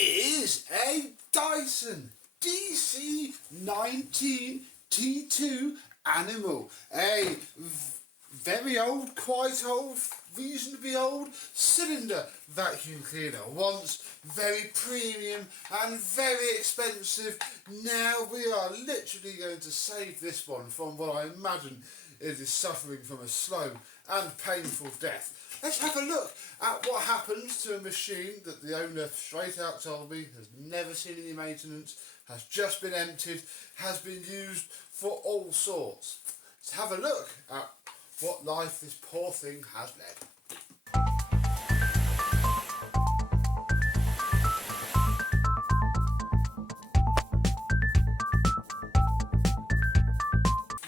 is a Dyson DC19 T2 Animal. A very old, quite old, reasonably old cylinder vacuum cleaner. Once very premium and very expensive. Now we are literally going to save this one from what I imagine it is suffering from a slow and painful death. Let's have a look at what happens to a machine that the owner straight out told me has never seen any maintenance, has just been emptied, has been used for all sorts. Let's have a look at what life this poor thing has led.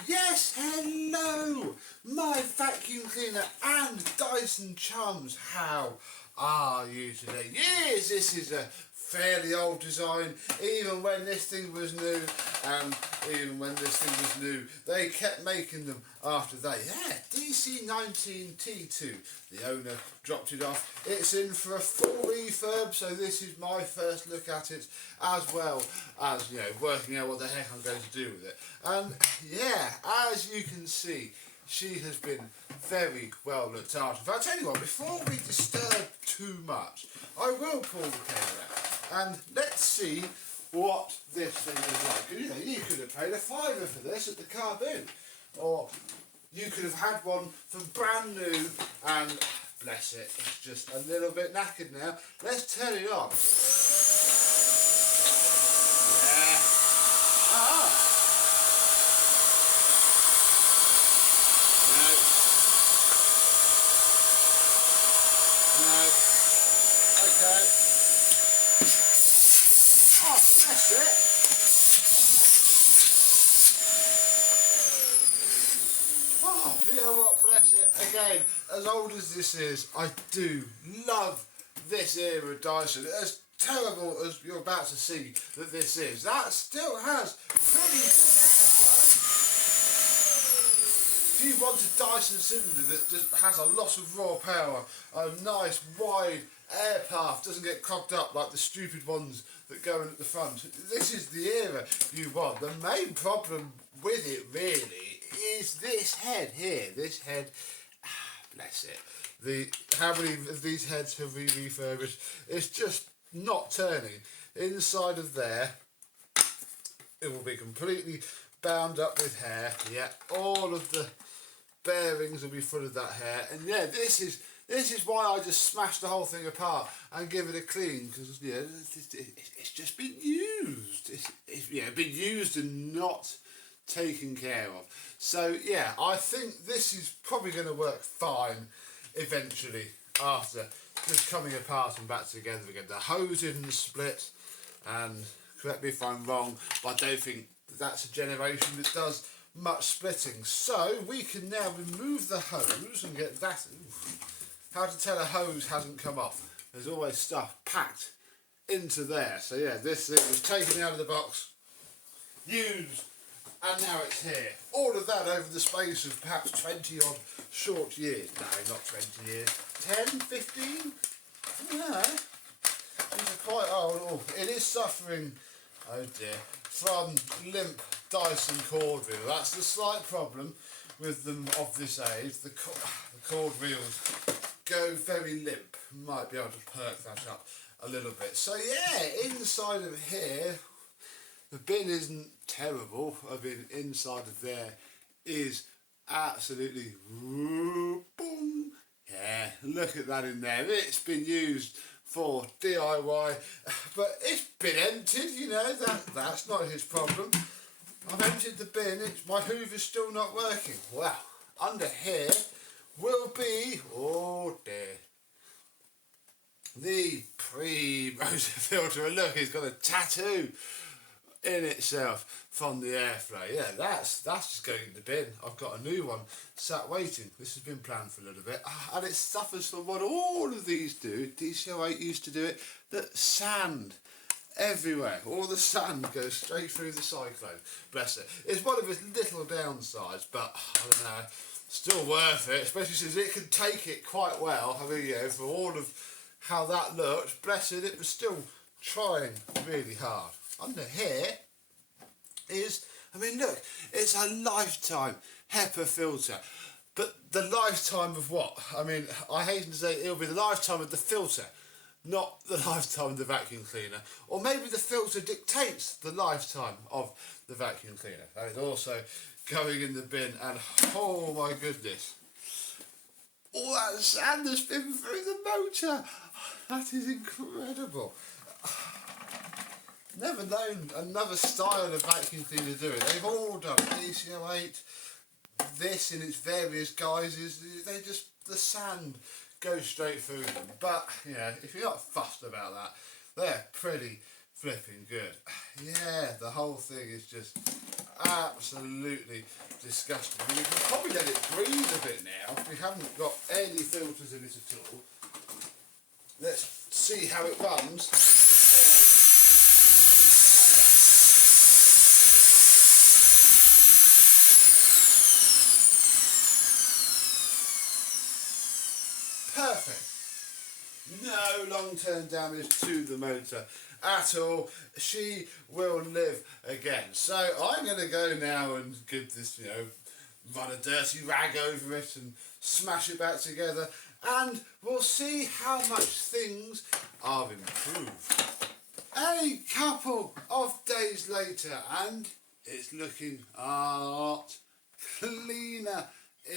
Yes, hello, my vacuum cleaner and Dyson chums. How are you today? Yes, this is a fairly old design. Even when this thing was new, they kept making them after that. Yeah, DC19 T2. The owner dropped it off. It's in for a full refurb, so this is my first look at it, as well as, you know, working out what the heck I'm going to do with it. And yeah, as you can see, she has been very well looked after. But I'll tell you what, before we disturb too much, I will pull the camera out and let's see what this thing is like. You know, you could have paid £5 for this at the car boot, or you could have had one from brand new, and bless it, it's just a little bit knackered now. Let's turn it on. Yeah. Ah. No. Okay. Oh, bless it. Oh, you know what, bless it. Again, as old as this is, I do love this era Dyson. As terrible as you're about to see that this is, that still has pretty good airflow. If you want a Dyson cylinder that just has a lot of raw power, a nice wide air path, doesn't get clogged up like the stupid ones that go in at the front, this is the era you want. The main problem with it really is this head here. This head, bless it. How many of these heads have we refurbished? It's just not turning. Inside of there, it will be completely bound up with hair. Yeah, all of the bearings will be full of that hair. And yeah, this is why I just smashed the whole thing apart and give it a clean, because yeah, it's just been used. It's been used and not taken care of. So yeah, I think this is probably going to work fine eventually after just coming apart and back together again. The hose didn't split, and correct me if I'm wrong, but I don't think that's a generation that does much splitting. So we can now remove the hose and get that. How to tell a hose hasn't come off. There's always stuff packed into there. So yeah, this thing was taken out of the box, used, and now it's here. All of that over the space of perhaps 20 odd short years. No, not 20 years. 10, 15? No. These are quite old. Oh, it is suffering, oh dear, from limp Dyson cord reel. That's the slight problem with them of this age. The cord reels go very limp. Might be able to perk that up a little bit. So yeah, inside of here, the bin isn't terrible. I mean, inside of there is absolutely boom. Yeah, look at that in there. It's been used for DIY, but it's been emptied. You know, that's not his problem. I've emptied the bin. My hoover's still not working. Well, under here will be, oh dear, the pre-motor filter. And look, it's got a tattoo in itself from the airflow. Yeah, that's just going in the bin. I've got a new one sat waiting. This has been planned for a little bit, and it suffers from what all of these do. DC08 used to do it. That sand everywhere. All the sand goes straight through the cyclone. Bless it. It's one of its little downsides, but I don't know, still worth it, especially since it can take it quite well. I mean, yeah, for all of how that looked, bless it, it was still trying really hard. Under here is, I mean look, it's a lifetime HEPA filter. But the lifetime of what? I mean, I hasten to say it'll be the lifetime of the filter, not the lifetime of the vacuum cleaner. Or maybe the filter dictates the lifetime of the vacuum cleaner. That is also going in the bin, and oh my goodness, all that sand that's been through the motor. That is incredible. Never known another style of vacuum cleaner do it. They've all done DC08, this in its various guises. They just, the sand goes straight through them. But, you know, if you're not fussed about that, they're pretty flipping good. Yeah, the whole thing is just absolutely disgusting. I mean, we can probably let it breathe a bit now. We haven't got any filters in it at all. Let's see how it runs. Perfect. No long-term damage to the motor at all. She will live again. So I'm going to go now and give this, you know, run a dirty rag over it and smash it back together, and we'll see how much things are improved. A couple of days later, and it's looking a lot cleaner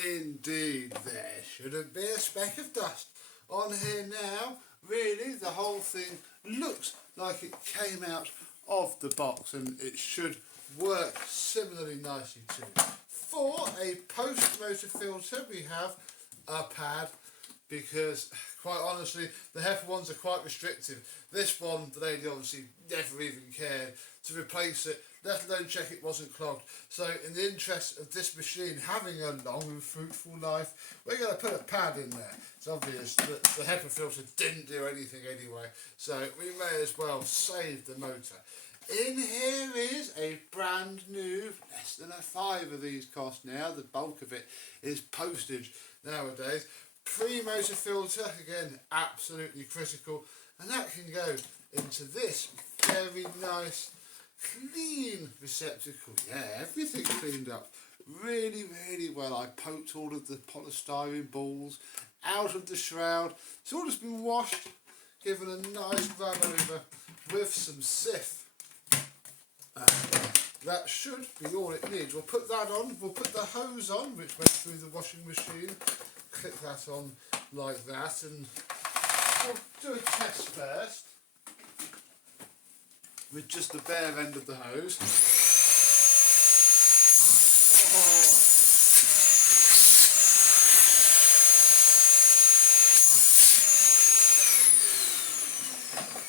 indeed. There shouldn't be a speck of dust on here now. Really, the whole thing looks like it came out of the box, and it should work similarly nicely too. For a post-motor filter, we have a pad, because quite honestly the HEPA ones are quite restrictive. This one, the lady obviously never even cared to replace it, let alone check it wasn't clogged. So in the interest of this machine having a long and fruitful life, we're going to put a pad in there. It's obvious that the HEPA filter didn't do anything anyway, so we may as well save the motor. In here is a brand new, less than a five of these cost now. The bulk of it is postage nowadays. Pre-motor filter, again, absolutely critical. And that can go into this very nice, clean receptacle. Yeah, everything cleaned up really, really well. I poked all of the polystyrene balls out of the shroud. It's all just been washed, given a nice run over with some Sif. That should be all it needs. We'll put that on, we'll put the hose on, which went through the washing machine, click that on like that, and we'll do a test first with just the bare end of the hose.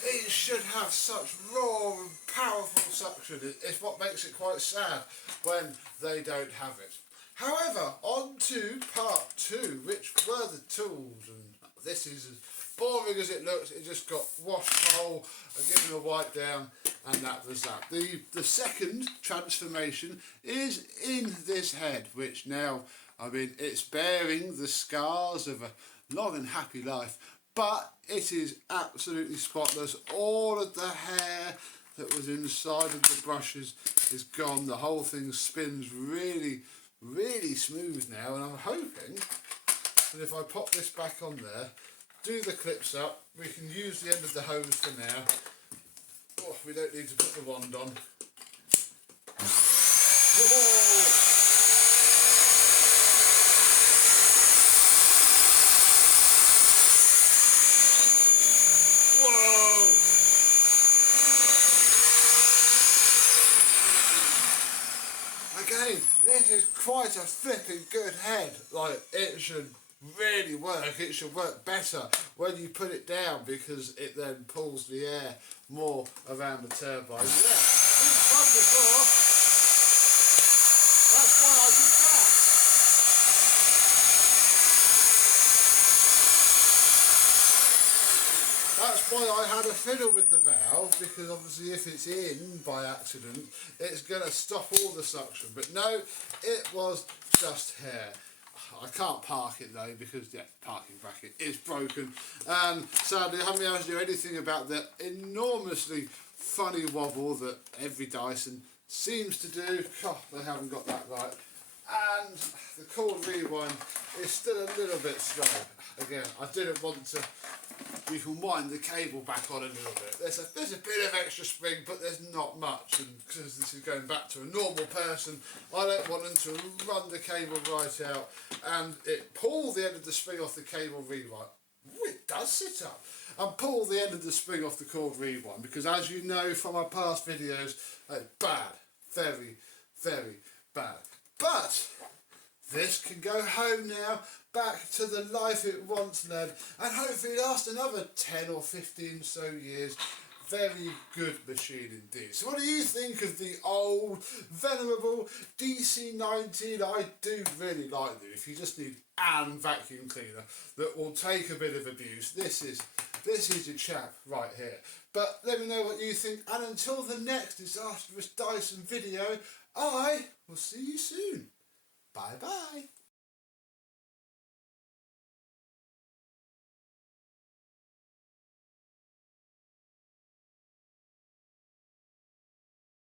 It should have such raw and powerful suction. It's what makes it quite sad when they don't have it. However, on to part two, which were the tools, and this is as boring as it looks. It just got washed whole and given a wipe down, and that was that. The second transformation is in this head, which now, I mean, it's bearing the scars of a long and happy life, but it is absolutely spotless. All of the hair that was inside of the brushes is gone. The whole thing spins really, really smooth now, and I'm hoping that if I pop this back on there, do the clips up, we can use the end of the hose for now. Oh, we don't need to put the wand on. Whoa! Again, this is quite a flipping good head. Like, it should really work. It should work better when you put it down, because it then pulls the air more around the turbine. Yeah, been fun before. That's why I did that. That's why I had a fiddle with the valve, because obviously if it's in by accident, it's going to stop all the suction. But no, it was just hair. I can't park it though because the parking bracket is broken, and sadly I haven't been able to do anything about the enormously funny wobble that every Dyson seems to do. God, they haven't got that right. And the cord rewind is still a little bit slow. Again, I didn't want to. You can wind the cable back on a little bit. There's a bit of extra spring, but there's not much. And because this is going back to a normal person, I don't want them to run the cable right out and it pull the end of the spring off the cable rewind. Ooh, it does sit up. And pull the end of the spring off the cord rewind, because as you know from our past videos, bad, very, very bad. But this can go home now, back to the life it once led, and hopefully last another 10 or 15 so years. Very good machine indeed. So what do you think of the old, venerable DC19? I do really like it. If you just need an vacuum cleaner that will take a bit of abuse, this is your chap right here. But let me know what you think, and until the next disastrous Dyson video, I will see you soon. Bye bye.